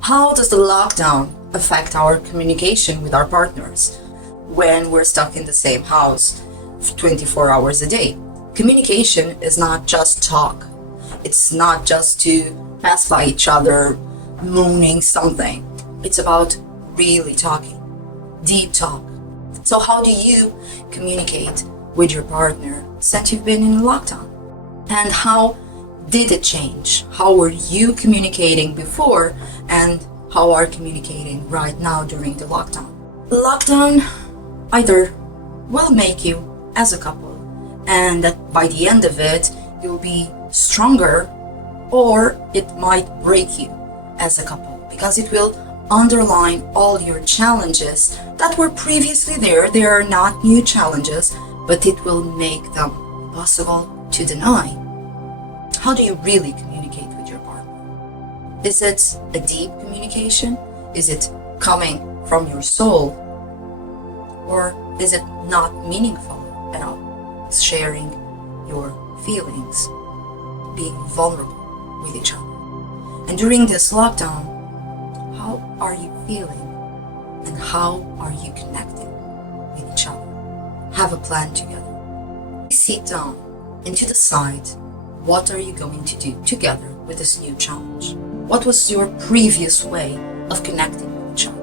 How does the lockdown affect our communication with our partners when we're stuck in the same house 24 hours a day? Communication is not just talk. It's not just to pass by each other moaning something. It's about really talking, deep talk. So how do you communicate with your partner since you've been in lockdown? And how did it change? How were you communicating before and how are communicating right now during the lockdown? Lockdown either will make you as a couple and that by the end of it you'll be stronger, or it might break you as a couple because it will underline all your challenges that were previously there. They are not new challenges, but it will make them possible to deny. How do you really communicate with your partner? Is it a deep communication? Is it coming from your soul? Or is it not meaningful at all? Sharing your feelings, being vulnerable with each other. And during this lockdown, how are you feeling? And how are you connecting with each other? Have a plan together. Sit down and to decide what are you going to do together with this new challenge? What was your previous way of connecting with each other?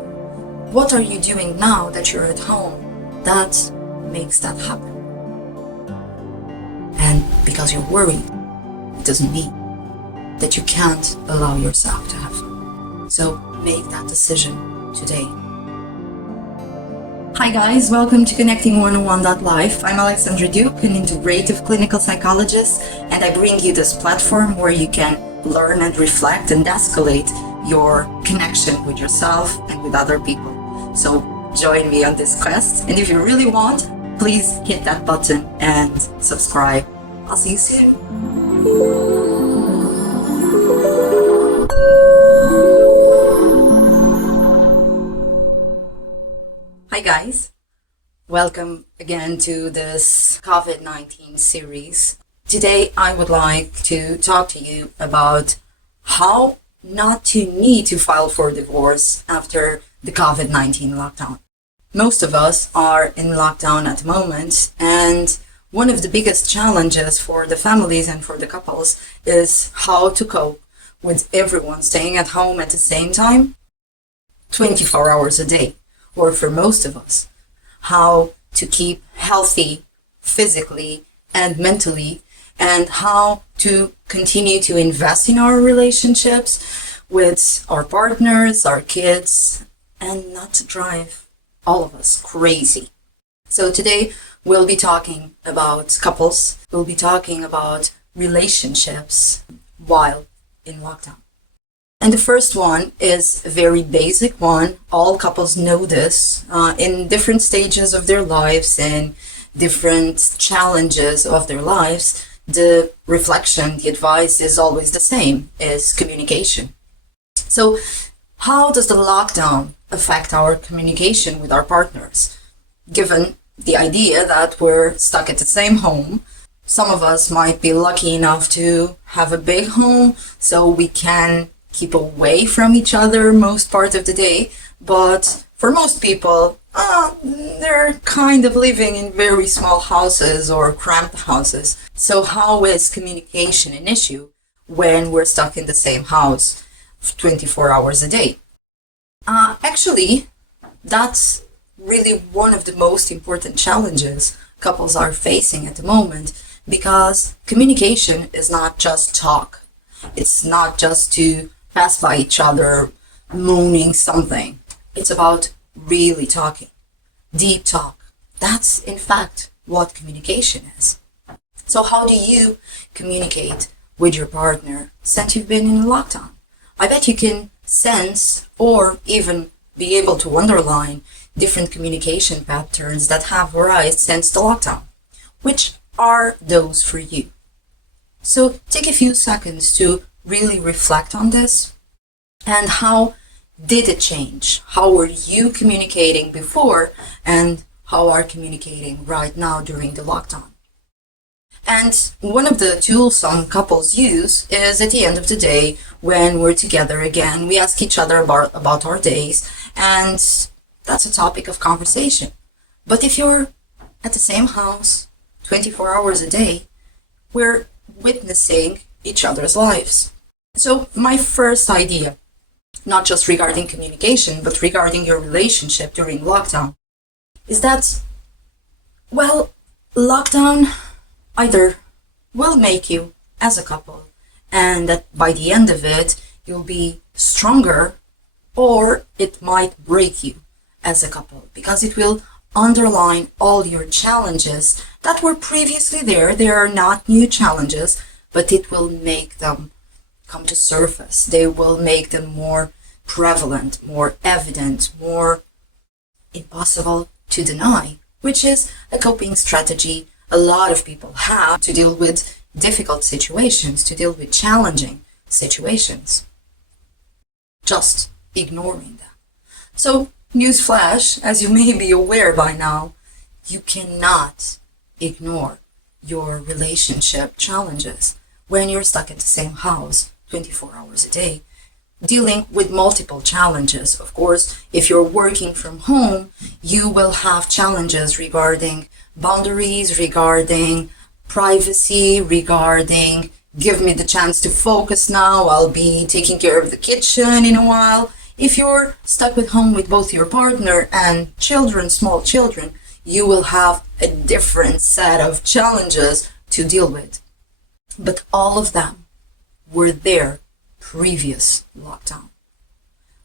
What are you doing now that you're at home that makes that happen? And because you're worried, it doesn't mean that you can't allow yourself to have fun. So make that decision today. Hi guys, welcome to Connecting101.Life. I'm Alexandra, Duque, an integrative clinical psychologist, and I bring you this platform where you can learn and reflect and escalate your connection with yourself and with other people. So join me on this quest, and if you really want, please hit that button and subscribe. I'll see you soon. Hi guys, welcome again to this COVID-19 series. Today I would like to talk to you about how not to need to file for divorce after the COVID-19 lockdown. Most of us are in lockdown at the moment, and one of the biggest challenges for the families and for the couples is how to cope with everyone staying at home at the same time, 24 hours a day. Or for most of us, how to keep healthy physically and mentally, and how to continue to invest in our relationships with our partners, our kids, and not to drive all of us crazy. So today we'll be talking about couples, we'll be talking about relationships while in lockdown. And the first one is a very basic one. All couples know this in different stages of their lives and different challenges of their lives. The reflection, the advice is always the same, is communication. So how does the lockdown affect our communication with our partners? Given the idea that we're stuck at the same home, some of us might be lucky enough to have a big home so we can keep away from each other most part of the day, but for most people, they're kind of living in very small houses or cramped houses. So how is communication an issue when we're stuck in the same house 24 hours a day? Actually, that's really one of the most important challenges couples are facing at the moment, because communication is not just talk. It's not just to pass by each other moaning something. It's about really talking, deep talk. That's in fact what communication is. So how do you communicate with your partner since you've been in lockdown? I bet you can sense or even be able to underline different communication patterns that have arisen since the lockdown. Which are those for you? So take a few seconds to really reflect on this. And how did it change? How were you communicating before and how are communicating right now during the lockdown? And one of the tools some couples use is at the end of the day, when we're together again, we ask each other about our days, and that's a topic of conversation. But if you're at the same house 24 hours a day, we're witnessing each other's lives. So my first idea, not just regarding communication, but regarding your relationship during lockdown, is that, well, lockdown either will make you as a couple, and that by the end of it, you'll be stronger, or it might break you as a couple, because it will underline all your challenges that were previously there. They are not new challenges, but it will make them come to surface. They will make them more prevalent, more evident, more impossible to deny, which is a coping strategy a lot of people have to deal with difficult situations, to deal with challenging situations. Just ignoring them. So, newsflash, as you may be aware by now, you cannot ignore your relationship challenges when you're stuck in the same house 24 hours a day, dealing with multiple challenges. Of course, if you're working from home, you will have challenges regarding boundaries, regarding privacy, regarding give me the chance to focus now, I'll be taking care of the kitchen in a while. If you're stuck at home with both your partner and children, small children, you will have a different set of challenges to deal with. But all of them were there previous lockdown.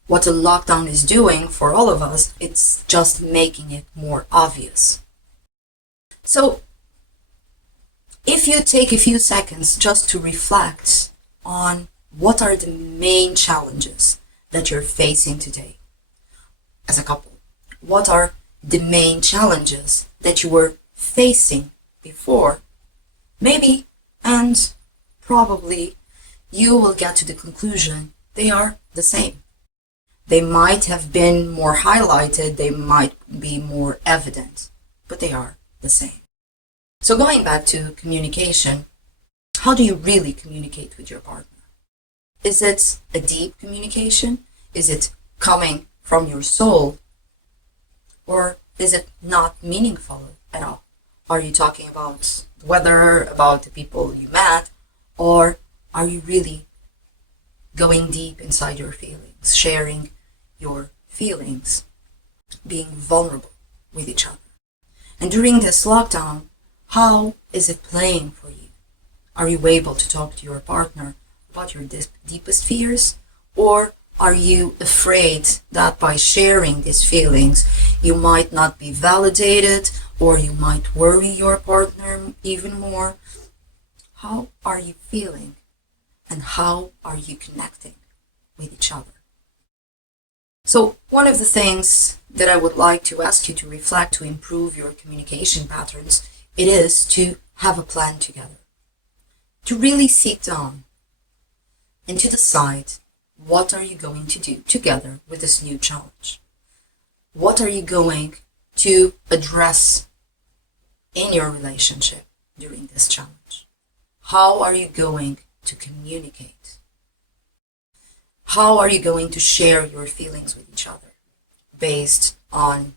What a lockdown is doing for all of us, it's just making it more obvious. So, if you take a few seconds just to reflect on what are the main challenges that you're facing today as a couple, what are the main challenges that you were facing before, maybe and probably you will get to the conclusion they are the same. They might have been more highlighted, they might be more evident, but they are the same. So going back to communication, how do you really communicate with your partner? Is it a deep communication? Is it coming from your soul? Or is it not meaningful at all? Are you talking about the weather, about the people you met, or are you really going deep inside your feelings, sharing your feelings, being vulnerable with each other? And during this lockdown, how is it playing for you? Are you able to talk to your partner about your deepest fears? Or are you afraid that by sharing these feelings, you might not be validated, or you might worry your partner even more? How are you feeling? And how are you connecting with each other? So one of the things that I would like to ask you to reflect to improve your communication patterns, it is to have a plan together. To really sit down and to decide what are you going to do together with this new challenge. What are you going to address in your relationship during this challenge? How are you going to communicate? How are you going to share your feelings with each other based on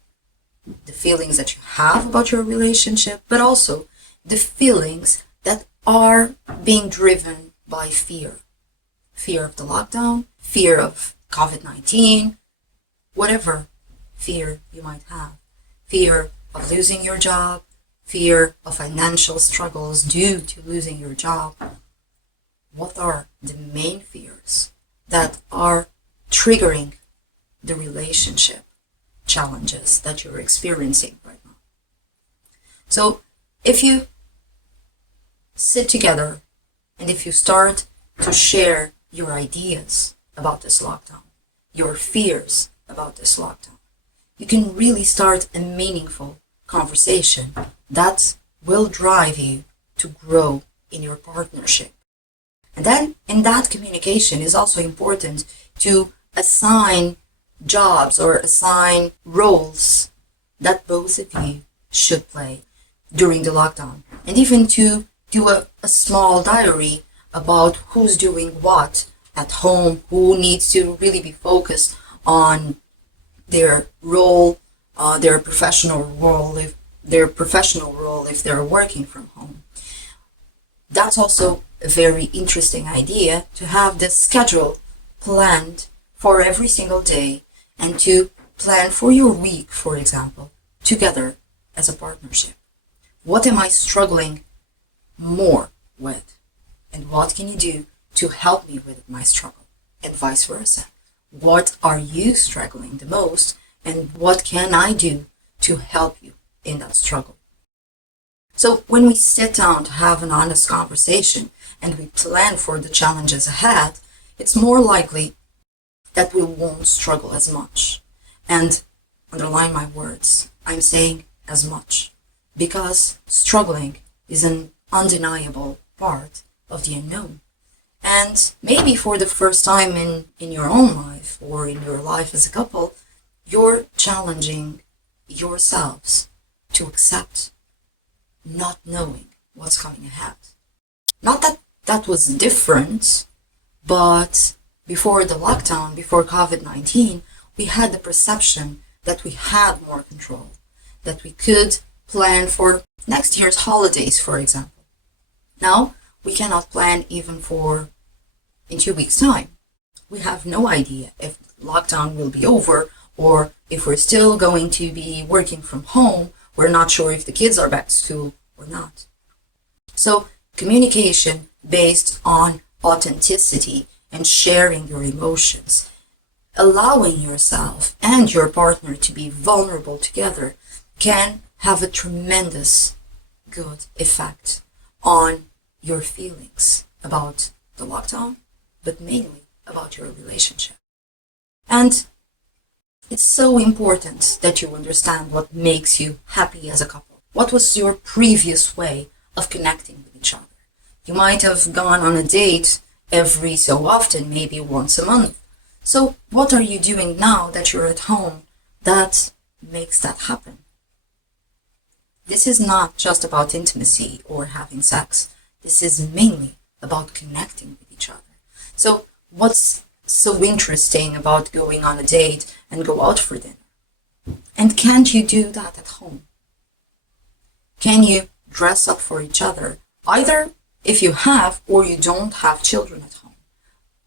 the feelings that you have about your relationship, but also the feelings that are being driven by fear? Fear of the lockdown, fear of COVID-19, whatever fear you might have. Fear of losing your job, fear of financial struggles due to losing your job. What are the main fears that are triggering the relationship challenges that you're experiencing right now? So if you sit together and if you start to share your ideas about this lockdown, your fears about this lockdown, you can really start a meaningful conversation that will drive you to grow in your partnership. And then in that communication is also important to assign jobs or assign roles that both of you should play during the lockdown, and even to do a small diary about who's doing what at home, who needs to really be focused on their role, their professional role, if they're working from home. That's also a very interesting idea, to have this schedule planned for every single day, and to plan for your week, for example, together as a partnership. What am I struggling more with? And what can you do to help me with my struggle? And vice versa. What are you struggling the most? And what can I do to help you in that struggle? So when we sit down to have an honest conversation and we plan for the challenges ahead, it's more likely that we won't struggle as much. And underline my words, I'm saying as much, because struggling is an undeniable part of the unknown. And maybe for the first time in your own life, or in your life as a couple, you're challenging yourselves to accept not knowing what's coming ahead. Not that that was different, but before the lockdown, before COVID-19, we had the perception that we had more control, that we could plan for next year's holidays, for example. Now, we cannot plan even for in 2 weeks' time. We have no idea if lockdown will be over, or if we're still going to be working from home. We're not sure if the kids are back to school or not. So communication based on authenticity and sharing your emotions, allowing yourself and your partner to be vulnerable together, can have a tremendous good effect on your feelings about the lockdown, but mainly about your relationship. And it's so important that you understand what makes you happy as a couple. What was your previous way of connecting with each other? You might have gone on a date every so often, maybe once a month. So what are you doing now that you're at home that makes that happen? This is not just about intimacy or having sex. This is mainly about connecting with each other. So what's so interesting about going on a date and go out for dinner? And can't you do that at home? Can you dress up for each other, either if you have or you don't have children at home?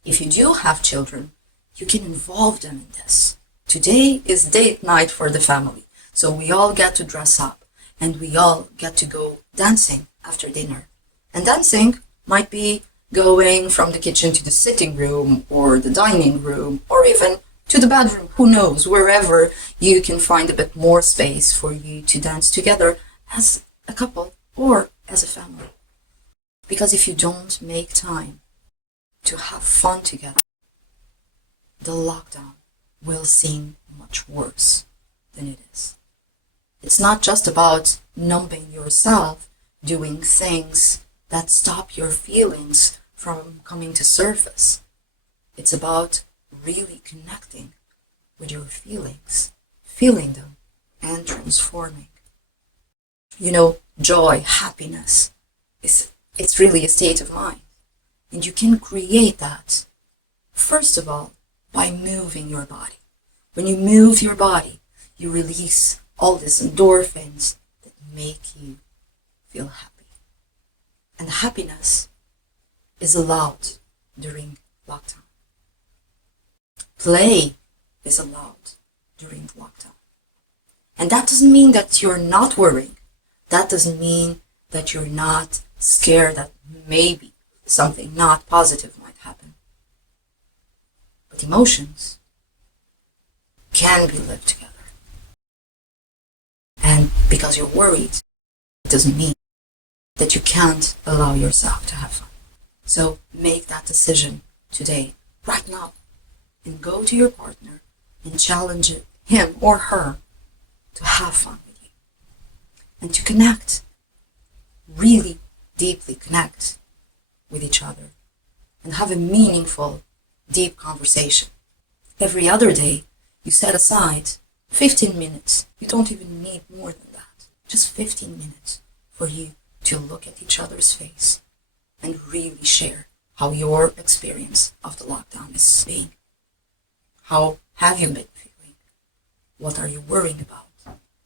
If you do have children, you can involve them in this. Today is date night for the family, so we all get to dress up and we all get to go dancing after dinner. And dancing might be going from the kitchen to the sitting room or the dining room, or even to the bedroom, who knows, wherever you can find a bit more space for you to dance together as a couple or as a family. Because if you don't make time to have fun together, the lockdown will seem much worse than it is. It's not just about numbing yourself, doing things that stop your feelings from coming to surface. It's about really connecting with your feelings, feeling them, and transforming. You know, joy, happiness, it's really a state of mind. And you can create that, first of all, by moving your body. When you move your body, you release all these endorphins that make you feel happy. And happiness is allowed during lockdown. Play is allowed during lockdown. And that doesn't mean that you're not worrying. That doesn't mean that you're not scared that maybe something not positive might happen. But emotions can be lived together. And because you're worried, it doesn't mean that you can't allow yourself to have fun. So make that decision today, right now, and go to your partner and challenge him or her to have fun with you and to connect, really deeply connect with each other and have a meaningful, deep conversation. Every other day, you set aside 15 minutes. You don't even need more than that. Just 15 minutes for you to look at each other's face and really share how your experience of the lockdown is being. How have you been feeling? What are you worrying about?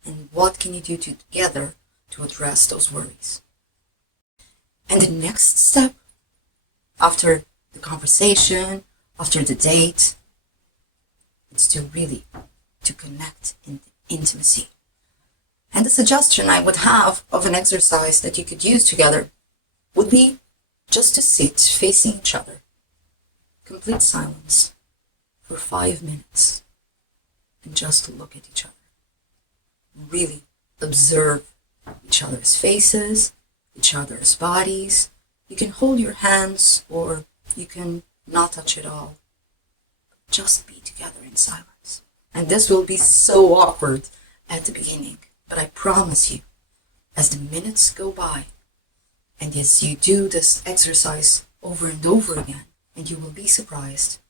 And what can you do together to address those worries? And the next step, after the conversation, after the date, it's to connect in intimacy. And the suggestion I would have of an exercise that you could use together would be just to sit facing each other, complete silence for 5 minutes, and just to look at each other. Really observe each other's faces, each other's bodies. You can hold your hands or you can not touch at all. Just be together in silence. And this will be so awkward at the beginning, but I promise you, as the minutes go by, and as you do this exercise over and over again, and you will be surprised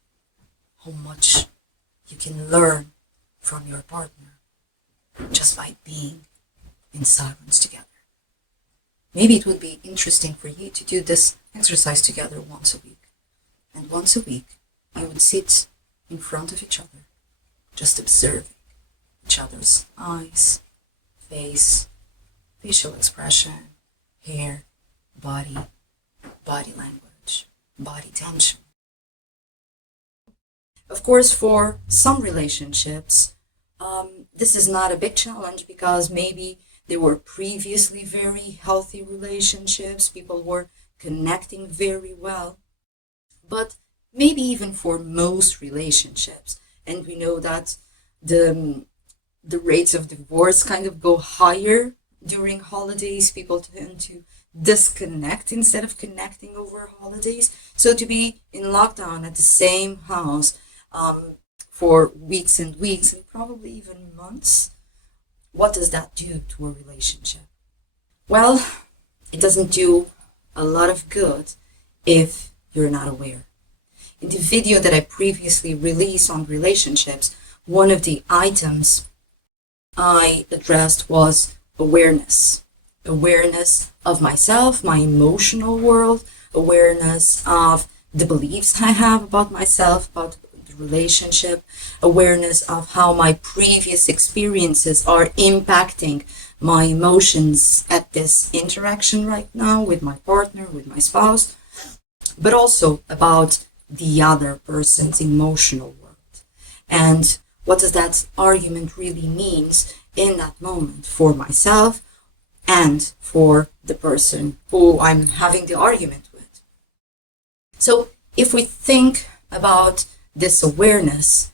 how much you can learn from your partner just by being in silence together. Maybe it would be interesting for you to do this exercise together once a week. And once a week, you would sit in front of each other, just observing each other's eyes, face, facial expression, hair, body language, body tension. Of course, for some relationships, this is not a big challenge because maybe they were previously very healthy relationships, people were connecting very well. But maybe even for most relationships, and we know that the rates of divorce kind of go higher during holidays. People tend to disconnect instead of connecting over holidays. So to be in lockdown at the same house for weeks and weeks and probably even months, what does that do to a relationship? Well, it doesn't do a lot of good if you're not aware. In the video that I previously released on relationships, one of the items I addressed was awareness. Awareness of myself, my emotional world, awareness of the beliefs I have about myself, about the relationship, awareness of how my previous experiences are impacting my emotions at this interaction right now with my partner, with my spouse, but also about the other person's emotional world. And what does that argument really means in that moment for myself and for the person who I'm having the argument with. So if we think about this awareness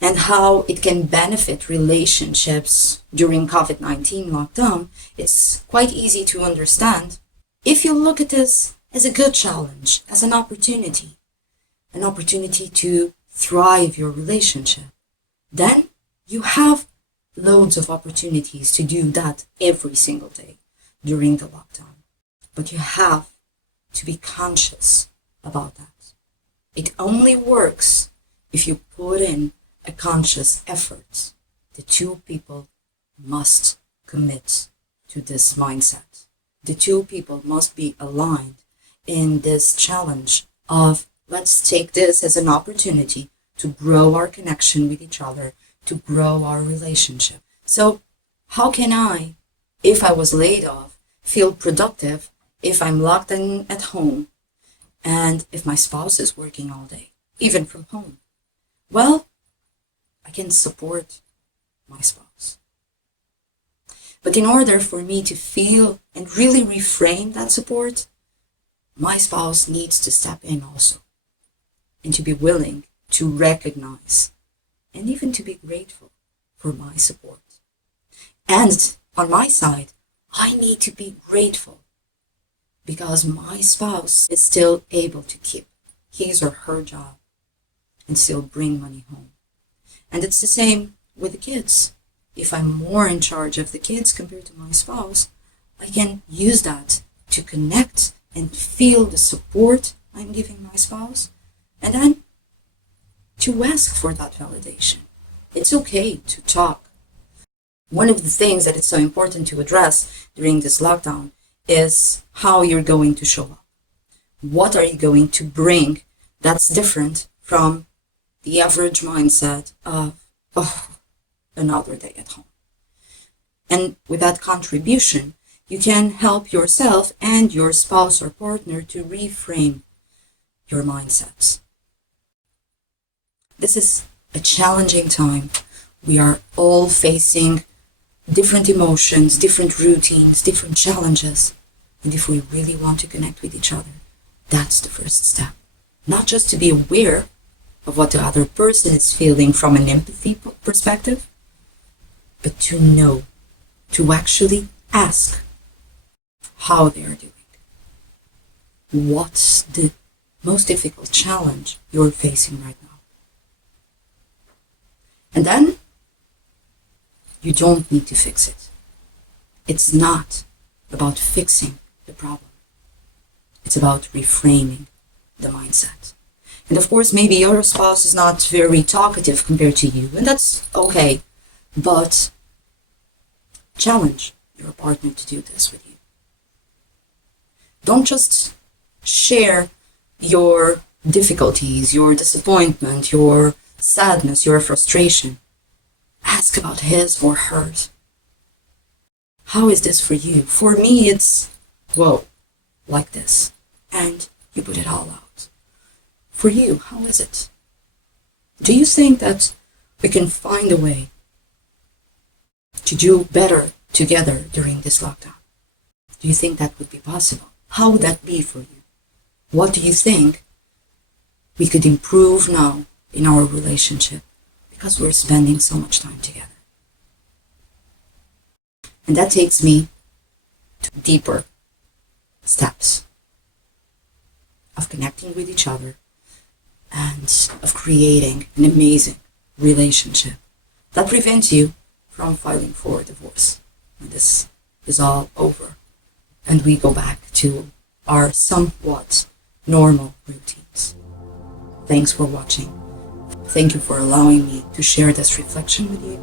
and how it can benefit relationships during COVID-19 lockdown, it's quite easy to understand if you look at this as a good challenge, as an opportunity to thrive your relationship. Then you have loads of opportunities to do that every single day during the lockdown. But you have to be conscious about that. It only works if you put in a conscious effort. The two people must commit to this mindset. The two people must be aligned in this challenge of let's take this as an opportunity to grow our connection with each other, to grow our relationship. So how can I, if I was laid off, feel productive if I'm locked in at home and if my spouse is working all day, even from home? Well, I can support my spouse. But in order for me to feel and really reframe that support, my spouse needs to step in also and to be willing to recognize and even to be grateful for my support. And on my side, I need to be grateful because my spouse is still able to keep his or her job and still bring money home. And it's the same with the kids. If I'm more in charge of the kids compared to my spouse, I can use that to connect and feel the support I'm giving my spouse, and then to ask for that validation. It's okay to talk. One of the things that it's so important to address during this lockdown is how you're going to show up. What are you going to bring that's different from the average mindset of, oh, another day at home. And with that contribution, you can help yourself and your spouse or partner to reframe your mindsets. This is a challenging time. We are all facing different emotions, different routines, different challenges. And if we really want to connect with each other, that's the first step. Not just to be aware of what the other person is feeling from an empathy perspective, but to know, to actually ask how they are doing. What's the most difficult challenge you're facing right now? And then you don't need to fix it. It's not about fixing the problem. It's about reframing the mindset. And of course, maybe your spouse is not very talkative compared to you, and that's okay. But challenge your partner to do this with you. Don't just share your difficulties, your disappointment, your sadness, your frustration. Ask about his or hers. How is this for you? For me, it's, whoa, like this. And you put it all out. For you, how is it? Do you think that we can find a way to do better together during this lockdown? Do you think that would be possible? How would that be for you? What do you think we could improve now in our relationship because we're spending so much time together? And that takes me to deeper steps of connecting with each other and of creating an amazing relationship that prevents you from filing for divorce when this is all over and we go back to our somewhat normal routines. Thanks for watching. Thank you for allowing me to share this reflection with you.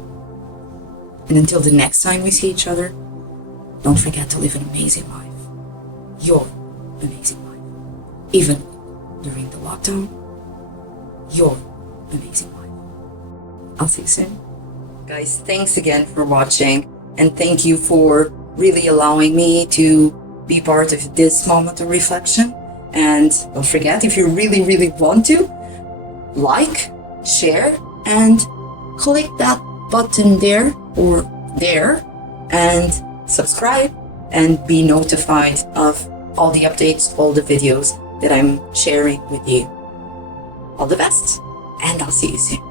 And until the next time we see each other, don't forget to live an amazing life. Your amazing life. Even during the lockdown, your amazing life. I'll see you soon. Guys, thanks again for watching. And thank you for really allowing me to be part of this moment of reflection. And don't forget, if you really, really want to, like, share, and click that button there or there and subscribe and be notified of all the updates, all the videos that I'm sharing with you. All the best, and I'll see you soon.